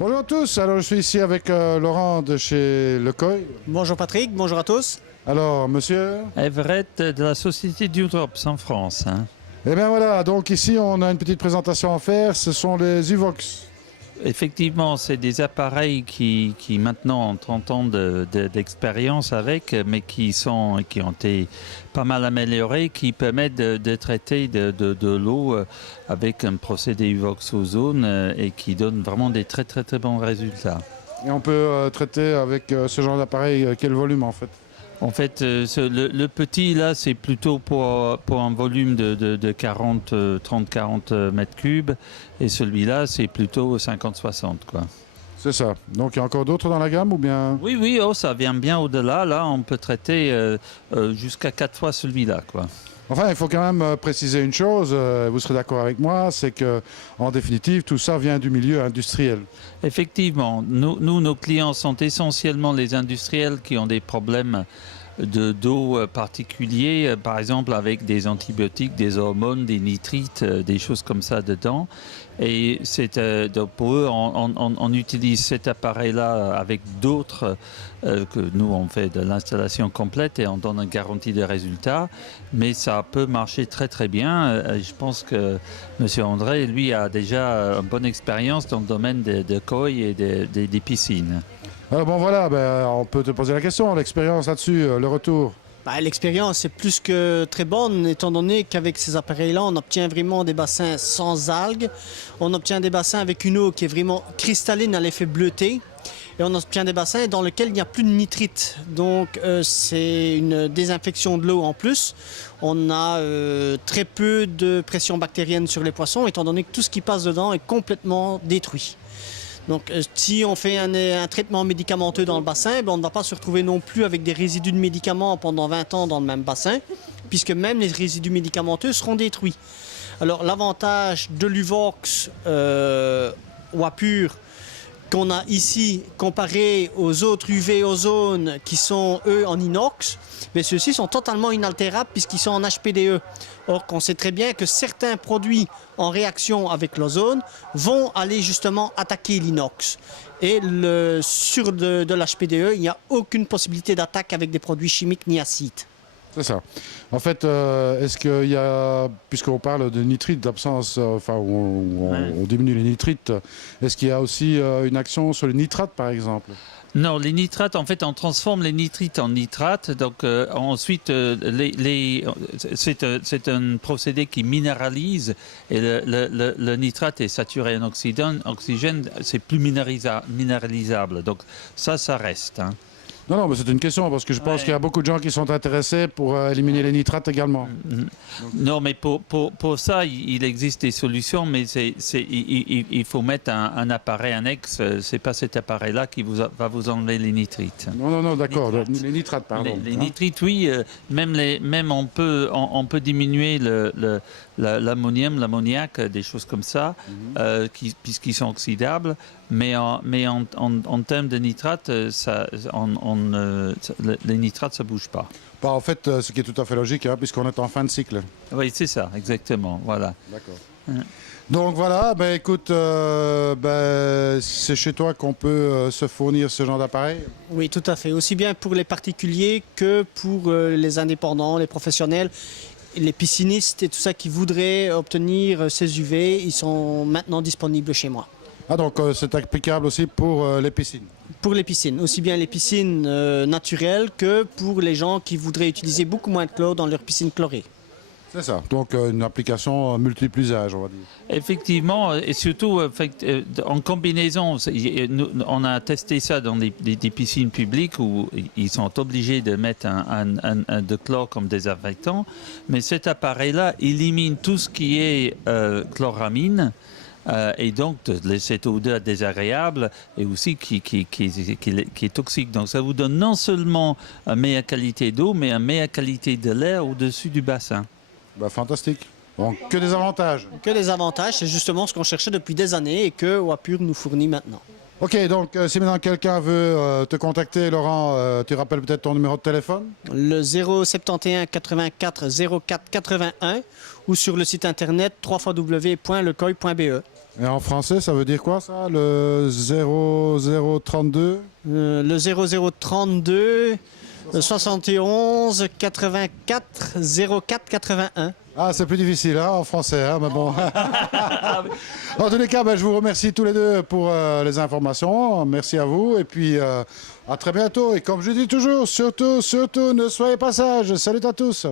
Bonjour à tous, alors je suis ici avec Laurent de chez Lecoy. Bonjour Patrick, bonjour à tous. Alors monsieur? Everett de la Société Dewdrops en France. Hein. Eh bien voilà, donc ici on a une petite présentation à faire, ce sont les Uvox. Effectivement, c'est des appareils qui maintenant ont 30 ans d'expérience avec, mais qui ont été pas mal améliorés, qui permettent de traiter de l'eau avec un procédé Uvox ozone et qui donnent vraiment des très bons résultats. Et on peut traiter avec ce genre d'appareil quel volume en fait? En fait, le petit, là, c'est plutôt pour un volume de 30-40 mètres cubes. Et celui-là, c'est plutôt 50-60, quoi. C'est ça. Donc il y a encore d'autres dans la gamme ou bien? Oui, oh, ça vient bien au-delà. Là, on peut traiter jusqu'à 4 fois celui-là, quoi. Enfin, il faut quand même préciser une chose, vous serez d'accord avec moi, c'est que en définitive, tout ça vient du milieu industriel. Effectivement, nos clients sont essentiellement les industriels qui ont des problèmes d'eau particuliers, par exemple avec des antibiotiques, des hormones, des nitrites, des choses comme ça dedans. Et donc pour eux, on utilise cet appareil-là avec d'autres que nous, on fait de l'installation complète et on donne une garantie de résultat. Mais ça peut marcher très bien. Je pense que M. André, lui, a déjà une bonne expérience dans le domaine de koi et des piscines. Alors bon voilà, on peut te poser la question, l'expérience là-dessus, le retour. L'expérience est plus que très bonne, étant donné qu'avec ces appareils-là, on obtient vraiment des bassins sans algues. On obtient des bassins avec une eau qui est vraiment cristalline à l'effet bleuté. Et on obtient des bassins dans lesquels il n'y a plus de nitrite. Donc c'est une désinfection de l'eau en plus. On a très peu de pression bactérienne sur les poissons, étant donné que tout ce qui passe dedans est complètement détruit. Donc, si on fait un traitement médicamenteux dans le bassin, on ne va pas se retrouver non plus avec des résidus de médicaments pendant 20 ans dans le même bassin, puisque même les résidus médicamenteux seront détruits. Alors, l'avantage de l'Uvox Wapur qu'on a ici, comparé aux autres UV ozone qui sont, eux, en inox, mais ceux-ci sont totalement inaltérables puisqu'ils sont en HPDE. Or, on sait très bien que certains produits en réaction avec l'ozone vont aller justement attaquer l'inox. Et sur de l'HPDE, il n'y a aucune possibilité d'attaque avec des produits chimiques ni acides. C'est ça. En fait, est-ce qu'il y a, puisqu'on parle de nitrite, d'absence, on diminue les nitrites, est-ce qu'il y a aussi une action sur les nitrates, par exemple? Non, les nitrates, en fait, on transforme les nitrites en nitrates. Donc, ensuite, c'est un procédé qui minéralise et le nitrate est saturé en oxygène, c'est plus minéralisable. Donc, ça reste. Hein. Non, mais c'est une question, parce que je pense qu'il y a beaucoup de gens qui sont intéressés pour éliminer les nitrates également. Non, mais pour ça, il existe des solutions, mais il faut mettre un appareil annexe. C'est pas cet appareil-là qui va vous enlever les nitrites. Non, d'accord. Les nitrates, pardon. Les nitrites, oui. Même on peut diminuer l'ammonium, l'ammoniac, des choses comme ça, puisqu'ils sont oxydables. Mais en termes de nitrates, les nitrates, ça ne bouge pas. En fait, ce qui est tout à fait logique, hein, puisqu'on est en fin de cycle. Oui, c'est ça, exactement. Voilà. D'accord. Donc voilà, écoute, c'est chez toi qu'on peut se fournir ce genre d'appareil? Oui, tout à fait. Aussi bien pour les particuliers que pour les indépendants, les professionnels, les piscinistes et tout ça qui voudraient obtenir ces UV, ils sont maintenant disponibles chez moi. Ah, donc c'est applicable aussi pour les piscines? Pour les piscines, aussi bien les piscines naturelles que pour les gens qui voudraient utiliser beaucoup moins de chlore dans leur piscine chlorée. C'est ça, donc une application multiple usage, on va dire. Effectivement, et surtout en combinaison, on a testé ça dans des piscines publiques où ils sont obligés de mettre de chlore comme désinfectant, mais cet appareil-là élimine tout ce qui est chloramine. Et donc cette odeur désagréable et aussi qui est toxique. Donc ça vous donne non seulement une meilleure qualité d'eau, mais une meilleure qualité de l'air au-dessus du bassin. Fantastique. Donc que des avantages. Que des avantages, c'est justement ce qu'on cherchait depuis des années et que Wapur nous fournit maintenant. Ok, donc si maintenant quelqu'un veut te contacter, Laurent, tu rappelles peut-être ton numéro de téléphone? Le 071 84 04 81 ou sur le site internet www.lecoy.be. Et en français, ça veut dire quoi ça? Le 0032? Le 0032 71 84 04 81. Ah, c'est plus difficile hein, en français, hein, mais bon. En tous les cas, je vous remercie tous les deux pour les informations. Merci à vous et puis à très bientôt. Et comme je dis toujours, surtout, ne soyez pas sages. Salut à tous.